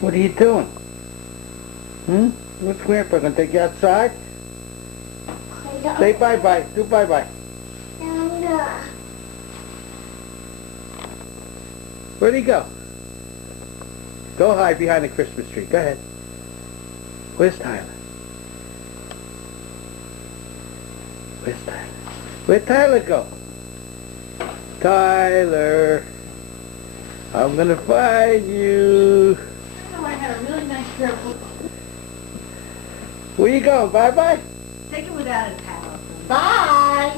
What are you doing? What's Grandpa gonna take you outside? Say bye-bye. Do bye-bye. Where'd he go? Go hide behind the Christmas tree. Go ahead. Where's Tyler? Where's Tyler? Where'd Tyler go? Tyler, I'm gonna find you. I had a really nice trip. Where you going? Bye-bye? Take it without a towel. Bye.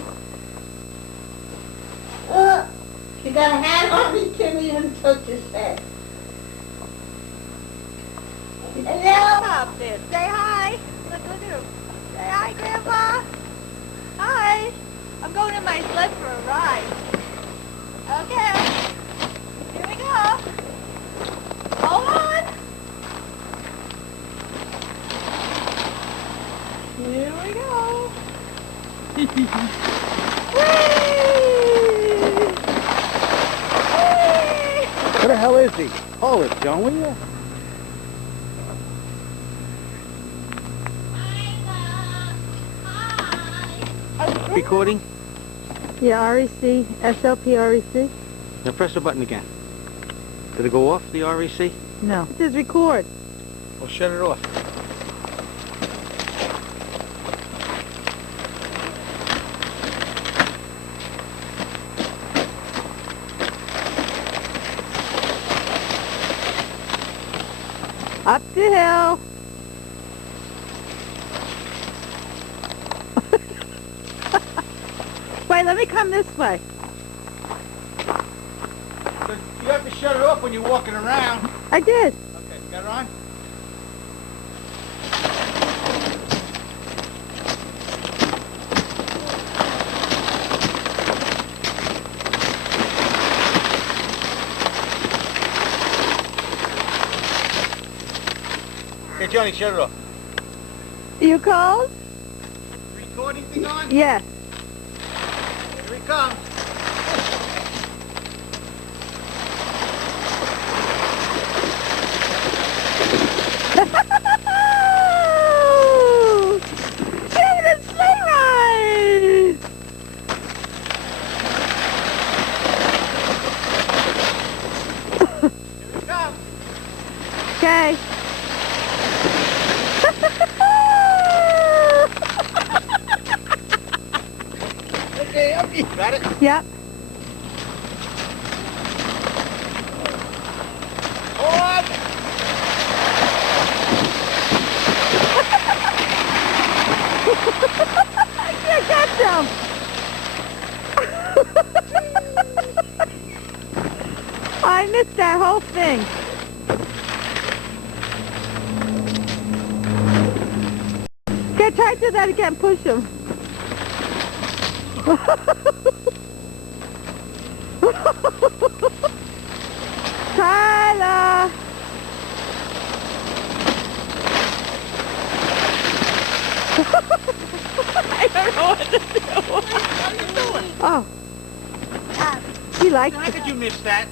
You got a hat on me, Timmy, and touch his head. Hello. Up there. Say hi. Look at him. Say hi, Grandpa. Hi. I'm going in my sled for a ride. Okay. Here we go. Hold on. Here we go. Where the hell is he? Hold it, John, will you? Recording? Yeah, REC, SLP REC? Now press the button again. Did it go off, the REC? No. It says record. Well, shut it off. Up the hill. Wait, let me come this way. You have to shut it off when you're walking around. I did. Okay, you got it on? Okay, Johnny, shut it off. You cold? Recording thing on? Yes. Here he comes. David sleigh ride! Here he comes. Okay. Okay, up you. Got it? Yep. On! I can't catch him. I missed that whole thing. Okay, try to do that again. Push him. Tyler! I don't know what to do. What are you doing? Oh. He likes How it. could you miss that?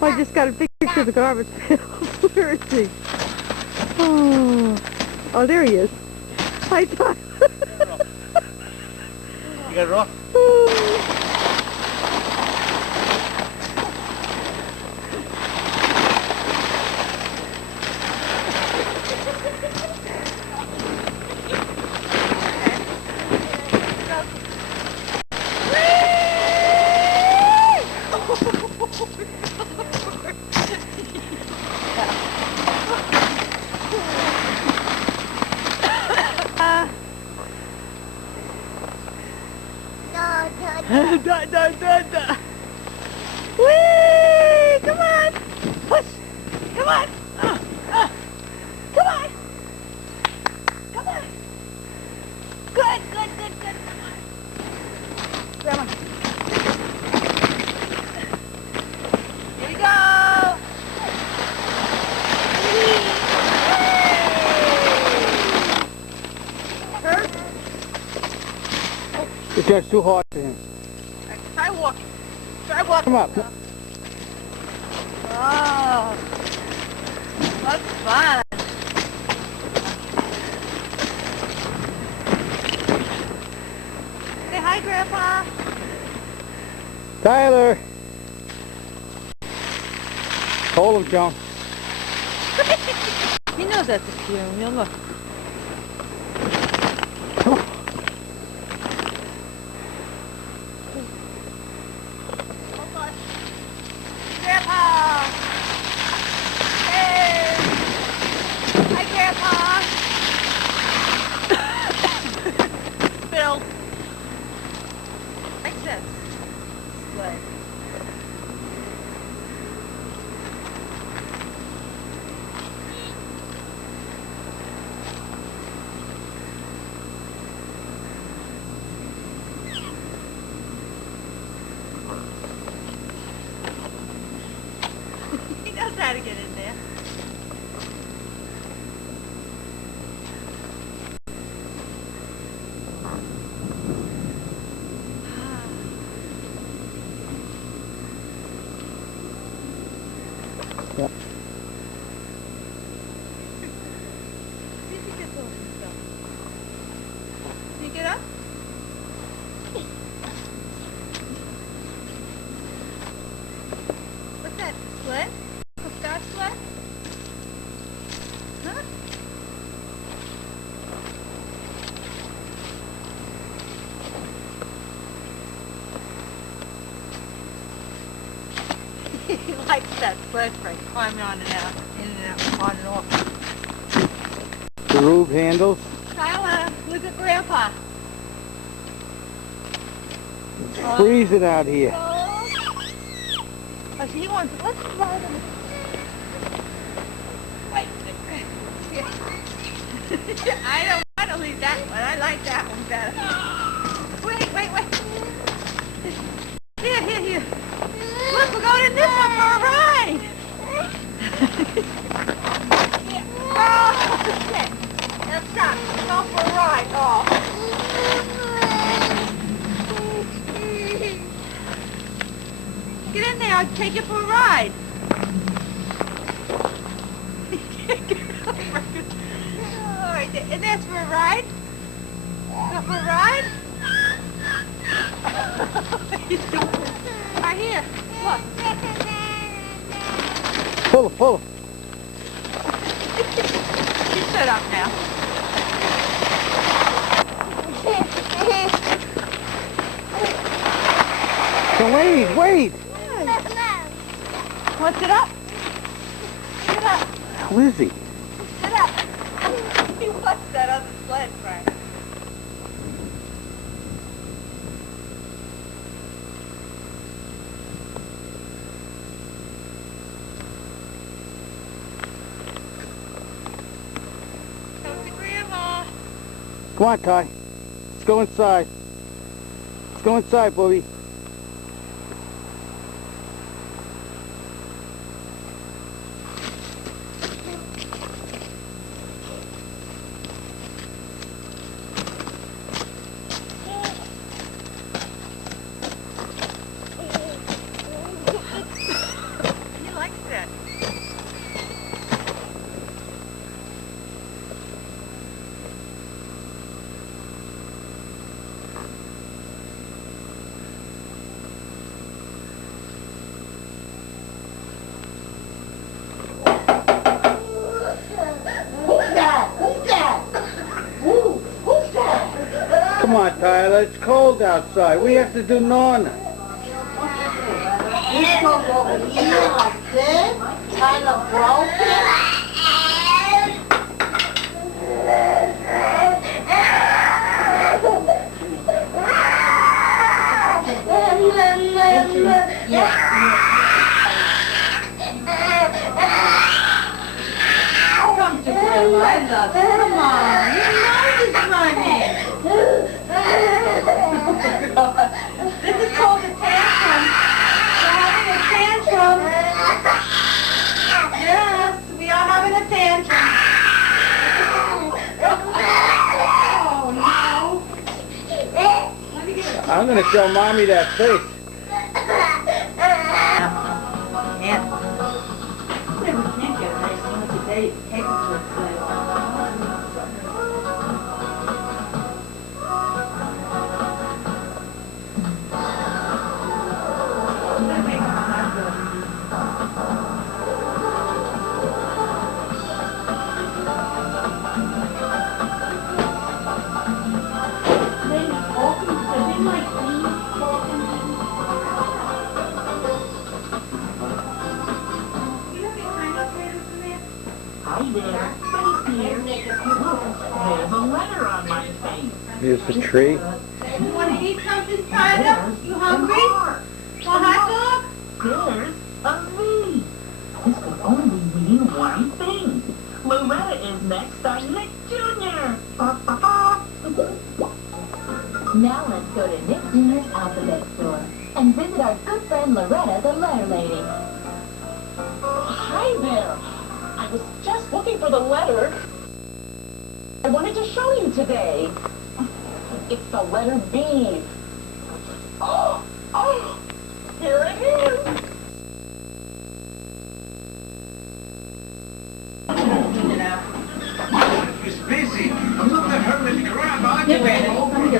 Oh, I just got a picture of the garbage pail. Where is he? Oh. Oh, there he is. Hi, Tyler. You got it off? Da, da, da, da. Whee! Come on! Push! Come on! Come on! Come on! Good, good, good, good. Come on. Grandma. Here we go! Hurt? It's just too hard for him. Try walking. Try walking. Come up. Oh, what fun. Say hi, Grandpa. Tyler. Hold him, Joan. He knows that's a fume. You'll look. Come on. Hold on. Grandpa. Hey. Hi, Grandpa. Bill. Makes sense. Sled. He knows how to get in there. Yep. See if he gets over himself. Can you get up? What's that, sled? A Scotch sled? Huh? He likes that sled for climbing on and out, in and out, on and off. The rube handles. Tyler, look at Grandpa. It's freezing out here. Oh, he wants, let's ride him. Wait. I don't want to leave that one. I like that one better. Wait. Here. Look, we're going in this one for a ride. Oh, shit. Now stop. Go for a ride. Oh. Get in there. I'll take you for a ride. All right, and that's for a ride? Go for a ride? Right here. Look. Pull him. You shut up now. So wait. Want to sit up? Sit up. How is he? Sit up. He wants that other sled, Frank. Come to Grandma. Come on, Ty. Let's go inside. Let's go inside, Bobby. He likes that. Come on, Tyler. It's cold outside. We have to do Nonna. You come over here like this, kind of broken. Come to Grandma, I love you. Come on, you know he's running. This is called a tantrum. We're having a tantrum. Yes, we are having a tantrum. Oh, no. Let me get it. I'm going to show Mommy that face. There's a letter on my face. Here's the tree. Want to eat something, Tyler? You hungry? Want a hot dog? There's a V. This could only mean one thing. Loretta is next on Nick Jr. Now let's go to Nick Jr.'s alphabet store and visit our good friend Loretta, the letter lady. Hi there. I was just looking for the letter I wanted to show you today. It's the letter B. Oh, here it is. Miss Busy, I'm not the hermit crab, are you?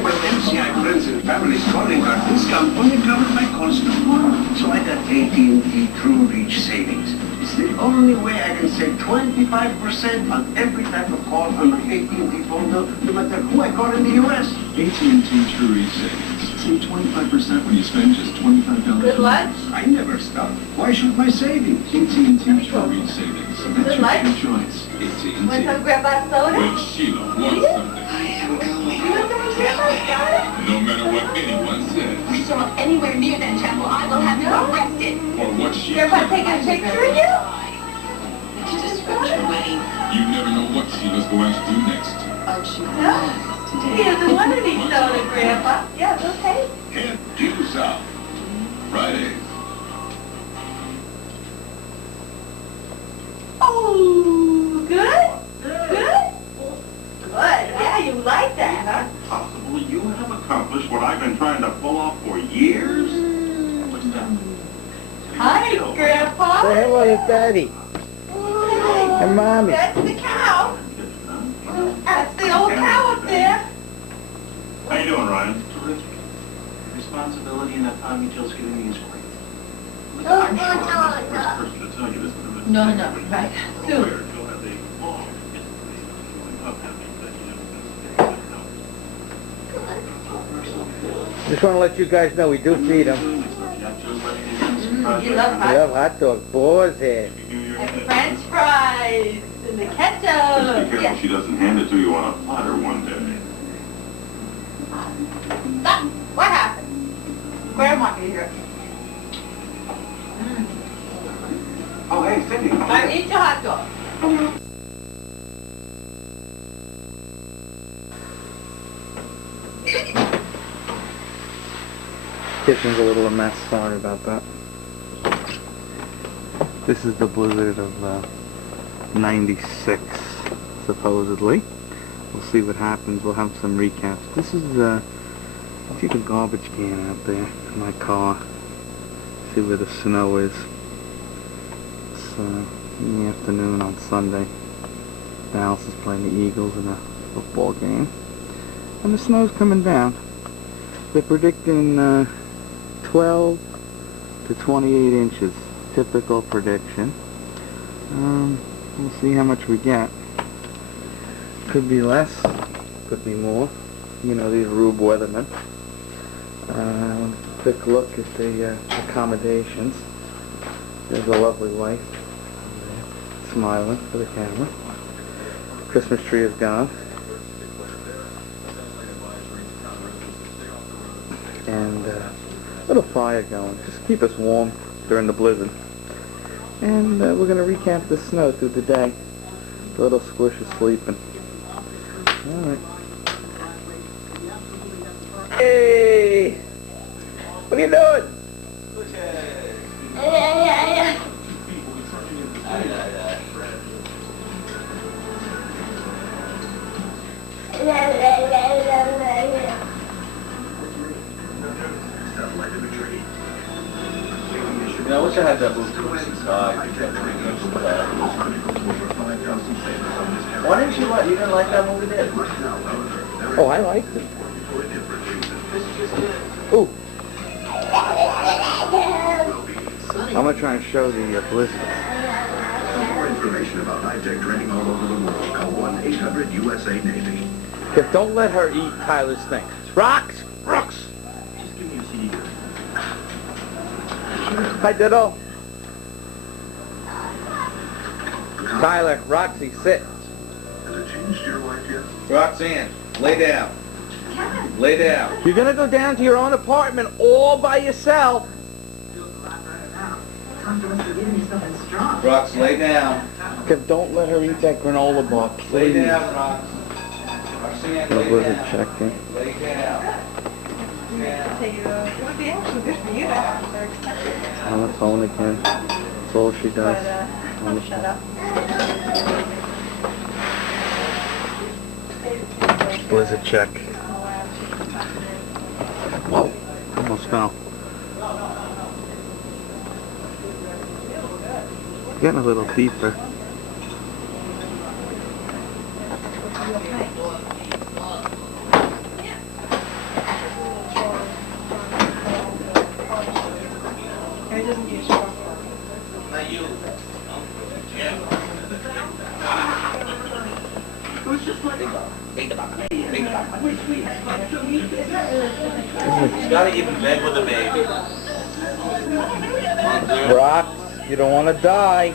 My MCI friends and family's calling card discount only covered my constant one. So I got AT&T True Reach Savings. It's the only way I can save 25% on every type of call on my AT&T phone bill, no matter who I call in the U.S. AT&T True Reach Savings. Save 25% when you spend just $25. Good lunch? I never stop. Why should my savings? AT&T True Reach Savings. That's your lunch? free choice. AT&T. Want some grandpa soda? When Sheila wants something, I am going. You want some grandpa soda? no matter what anyone says, If you show up anywhere near that chapel, I will have you arrested. or what she Grandpa taking a picture of you? It's a scripture wedding. you never know what Sheila's going to do next. Aren't you No. He doesn't want any soda, Grandpa. Yeah, okay. Head due south. Fridays. Oh, good? Good? Good. Yeah, you like that, huh? Possible you have accomplished what I've been trying to pull off for years? What's that? Hi, Grandpa. Say hello to Daddy and Mommy. That's the cow. That's the old cow up there. How you doing, Ryan? Terrific. Responsibility and autonomy Jill's giving me is great. I'm sure I'm not the first person to tell you this, but No, right. Sue. Where Jill has a long history of showing up having that you know, Just want to let you guys know we do feed them. You love We love hot dog. Boar's head. and French fries and the Just be ketchup. careful Yeah. she doesn't hand it to you on a platter one day. Ah, what happened? Grandma can hear. Oh, hey, Cindy. All right, eat your hot dog. Kitchen's a little a mess. Sorry about that. This is the blizzard of 96, supposedly. We'll see what happens. We'll have some recaps. This is I see the garbage can out there in my car. See where the snow is. It's in the afternoon on Sunday. Dallas is playing the Eagles in a football game. And the snow's coming down. They're predicting 12 to 28 inches. Typical prediction. We'll see how much we get. Could be less, could be more. You know, these Rube weathermen. Quick look at the accommodations. There's a lovely wife smiling for the camera. Christmas tree is gone. And little fire going. Just keep us warm during the blizzard. And we're going to recap the snow through the day. The little squish is sleeping. Alright. Hey! What are you doing? Yeah, I wish I had that blue inside. Why didn't you like? You didn't like that movie, did? Oh, I liked it. Ooh. I'm going to try and show the blizzard. For more information about high-tech training all over the world, call 1-800-USA-NAVY. Kip, don't let her eat Tyler's thing. Rocks! Rocks! Just give me a CD. Hi, Diddle. Tyler, Roxy, sit. As a changed your life yet? Roxanne, lay down. Kevin. Lay down. You're gonna go down to your own apartment all by yourself. Feels a lot better now. Come to us to give me something strong. Rox, lay down. Don't let her eat that granola bar, please. Lay down, Rox. Roxanne, The lay blizzard down. checking. Lay down. It would be actually good for you to have her extended. On the phone again. That's all she does. On the Shut up. blizzard check. Whoa, almost fell. Getting a little deeper. She's got to even bed with a baby. Rock, you don't want to die.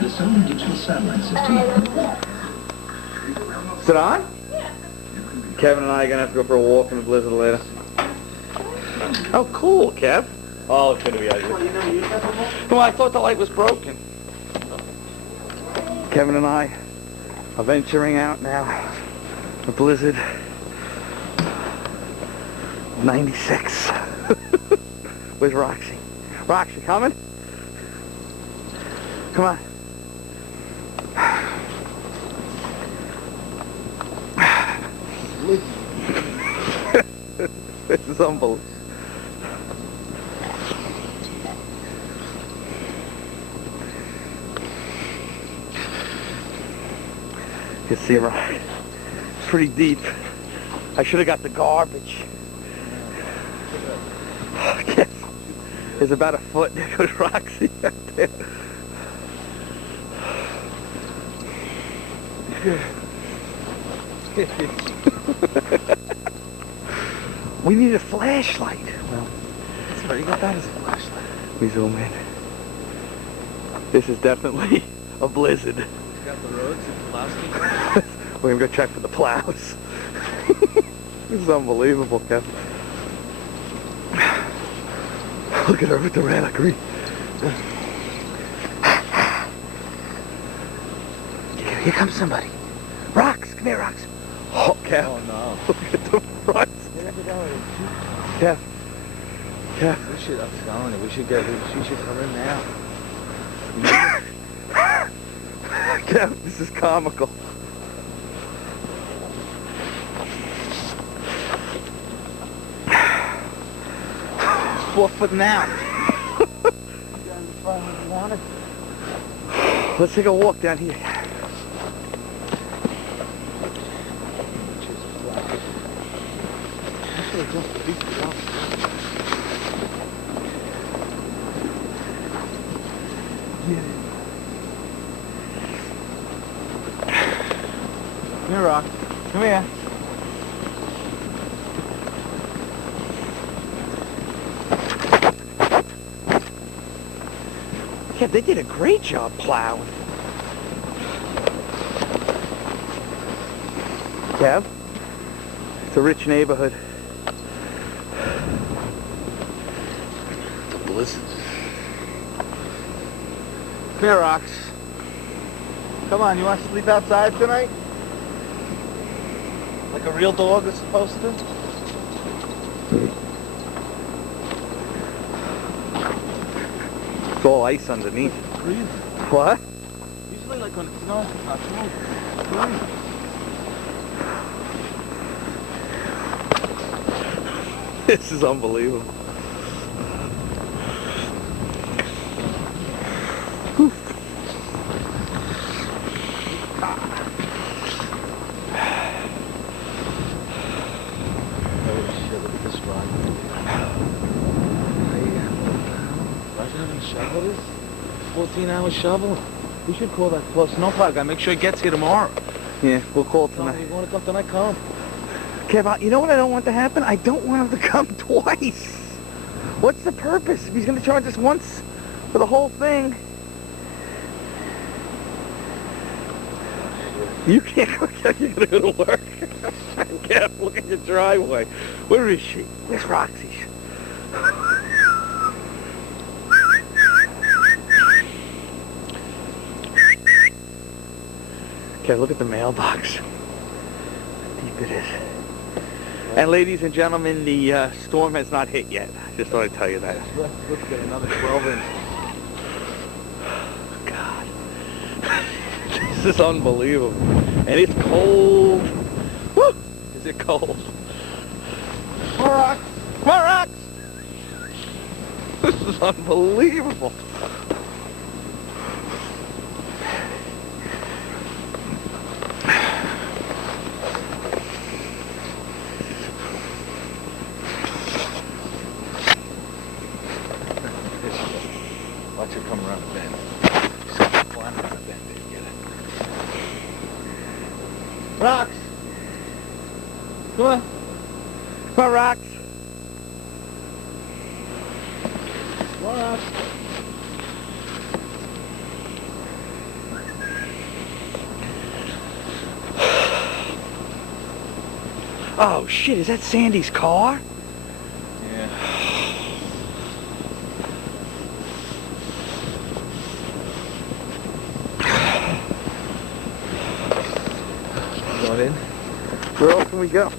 The Sony digital satellite system. Is it on? Kevin and I are going to have to go for a walk in the blizzard later. Oh, cool, Kev. Oh, it's going to be ugly. Well, I thought the light was broken. Kevin and I are venturing out now. The blizzard. 96. Where's Roxy? Roxy, coming? Come on. This is unbelievable. You see, right? It's pretty deep. I should have got the garbage. Okay. There's about a foot. There goes Roxy out there. We need a flashlight. Well, that's right. You got that as a flashlight. We zoom in. This is definitely a blizzard. Got the roads and plastic. We're gonna go check for the plows. This is unbelievable, Kev. Look at her with the red agree. Here comes somebody. Rox, come here, Rox. Oh, Kev. Oh no. Look at the front. Kev. Kev. We should, I'm telling you, she should come in now. Kev, this is comical. 4 foot now. Let's take a walk down here. Come here, Rock. Come here. Yeah, they did a great job plowing. Kev, it's a rich neighborhood. The blizzard. Come here, Rox. Come on, you want to sleep outside tonight? Like a real dog is supposed to? It's all ice underneath. Breathe. What? Usually like when it's not cold. This is unbelievable. Shovel this? 14-hour shovel. We should call that snowplow guy. Make sure he gets here tomorrow. Yeah, we'll call No, tonight. you want to come tonight? Come. Kev, you know what I don't want to happen? I don't want him to come twice. What's the purpose? If he's going to charge us once for the whole thing. You can't go. You're gonna go to work. Kev, look at your driveway. Where is she? Where's Roxy? Okay, look at the mailbox. How deep it is. And ladies and gentlemen, the storm has not hit yet. I just thought I'd tell you that. Let's get another 12 inch. God. This is unbelievable. And it's cold. Woo! Is it cold? More rocks! More rocks! This is unbelievable. Watch it come around the bend. Climb around the bend, there, get it. Rocks! Come on. Come on, Rocks. Come on, Rocks. Oh, shit, is that Sandy's car? Yeah. Going in? Where else can we go?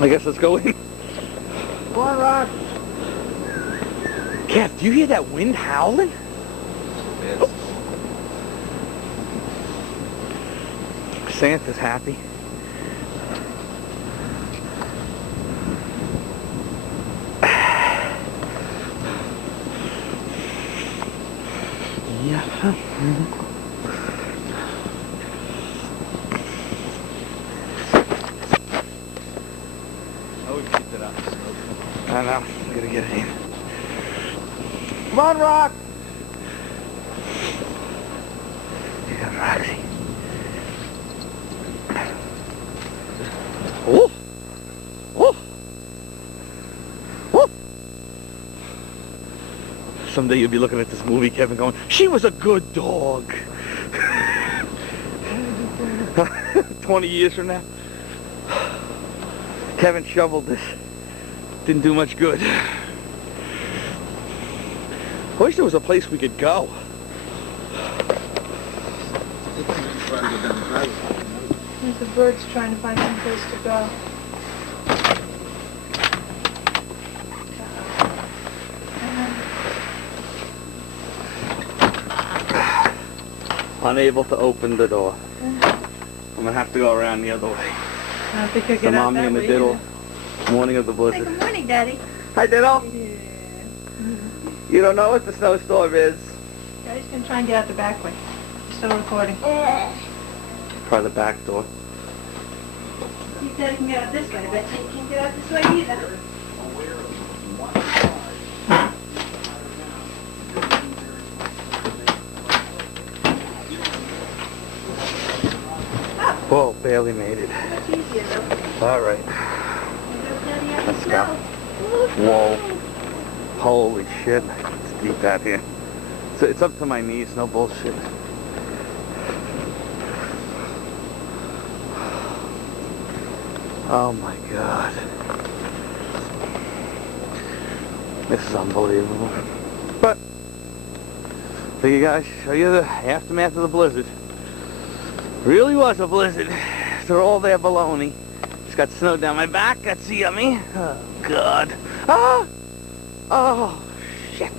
I guess let's go in. Come on, Rock. Kev, do you hear that wind howling? Yes. Oh. Santa's happy. Yeah. I would keep it out. I know. We gotta get it in. Come on, Rock. Yeah, Roxy. Oh. Oh. Oh. Someday you'll be looking at this movie, Kevin, going, she was a good dog. 20 years from now. Kevin shoveled this. Didn't do much good. I wish there was a place we could go. There's the birds trying to find some place to go. Unable to open the door. I'm gonna have to go around the other way. I don't think you'll So get out mommy that and the way diddle. either. Morning of the Say blizzard. good morning, Daddy. Hi, diddle. Yeah. You don't know what the snowstorm is. Daddy's gonna try and get out the back way. Still recording. Try the back door. He said he can get out this way. I bet you can't get out this way either. Whoa, barely made it. Much easier though. All right. Let's Let's go. Whoa. Holy shit. It's deep out here. So it's up to my knees, no bullshit. Oh my God. This is unbelievable. But, so you guys, show you the aftermath of the blizzard. Really was a blizzard. They're all there baloney. Just got snow down my back. That's yummy. Oh, God. Ah! Oh, shit.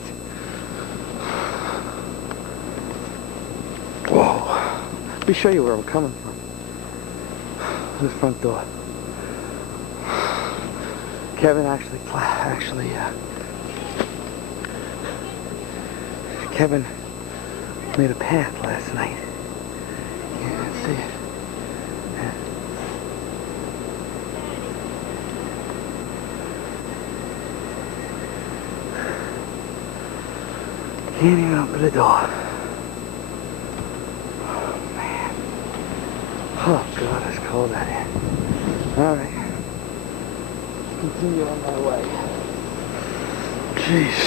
Whoa. Let me show you where I'm coming from. This front door. Kevin Kevin made a path last night. You can't see it. Yeah. Can't even open the door. Oh, man. Oh, God, it's cold out here. All right. Continue on my way. Jeez.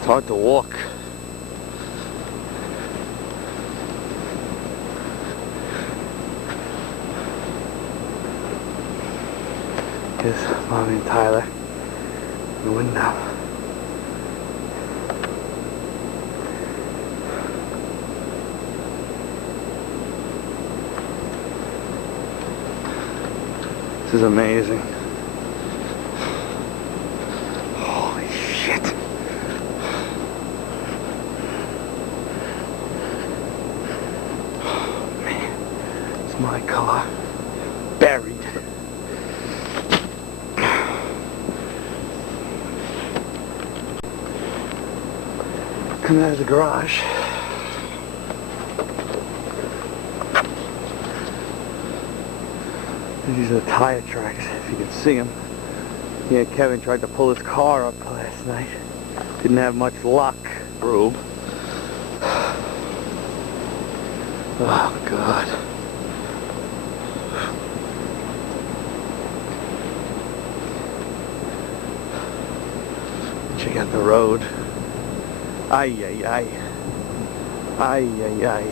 It's hard to walk. Here's Mommy and Tyler in the window. This is amazing. Holy shit. Oh, man, it's my car. Buried. Coming out of the garage. These are the tire tracks, if you can see them. Yeah, Kevin tried to pull his car up last night. Didn't have much luck, Rube. Oh, God. Check out the road. Ay, ay, ay. Ay, ay, ay.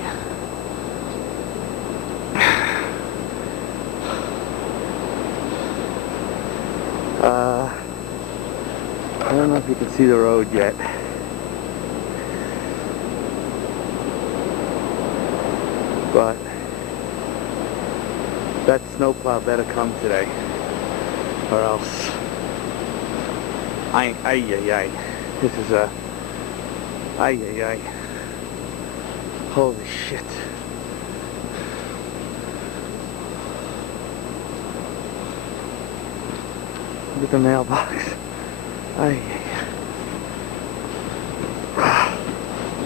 I don't know if you can see the road yet. But that snowplow better come today, or else ay, ay, ay, ay. This is a ay, ay, ay. Holy shit. Look at the mailbox. Ay, ay, ay.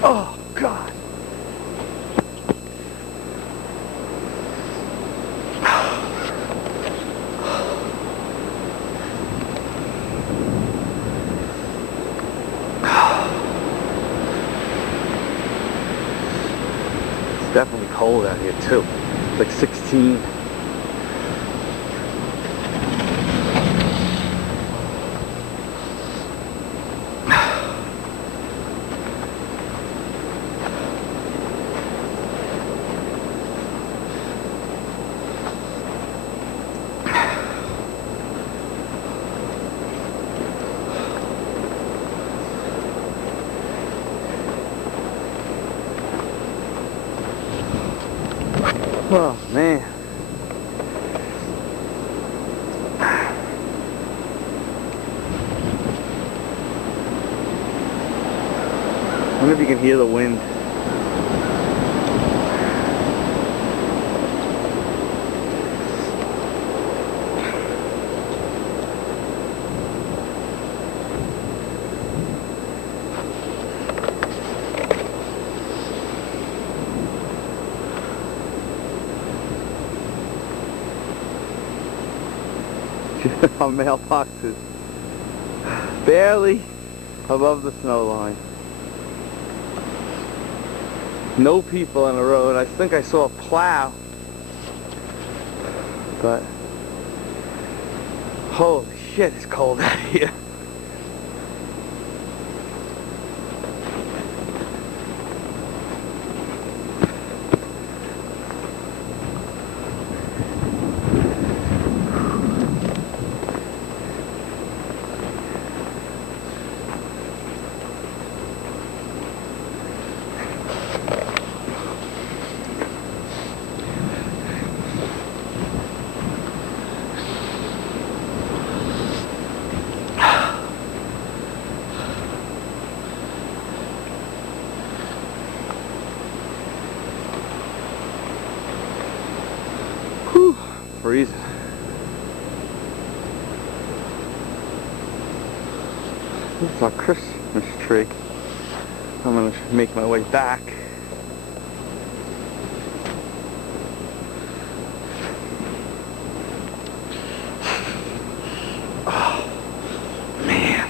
Oh, God. It's definitely cold out here, too. It's like 16. Oh, man. I wonder if you can hear the wind. Our mailbox is barely above the snow line. No people on the road. I think I saw a plow. But holy shit, it's cold out here. Freezing. It's our Christmas tree. I'm gonna make my way back. Oh, man.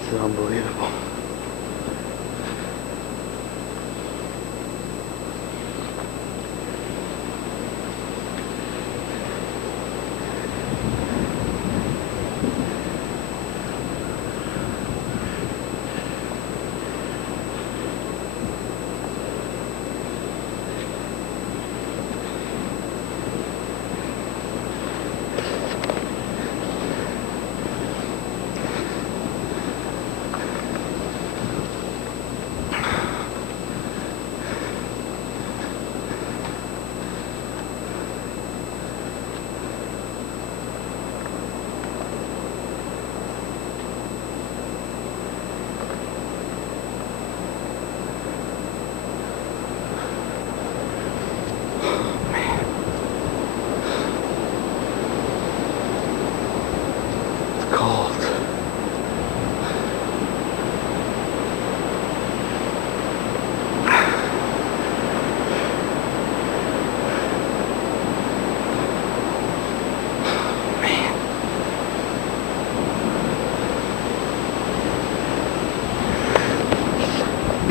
This is unbelievable.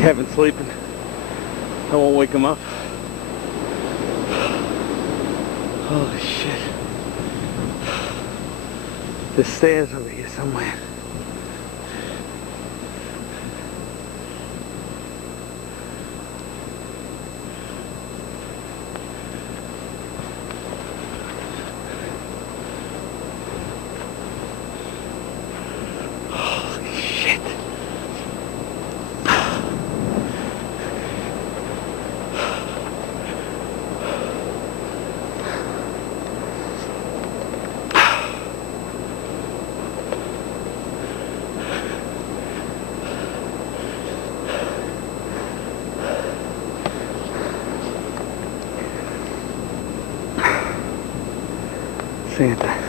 Kevin's sleeping. I won't wake him up. Holy shit. There's stairs over here somewhere. Holy shit. Santa.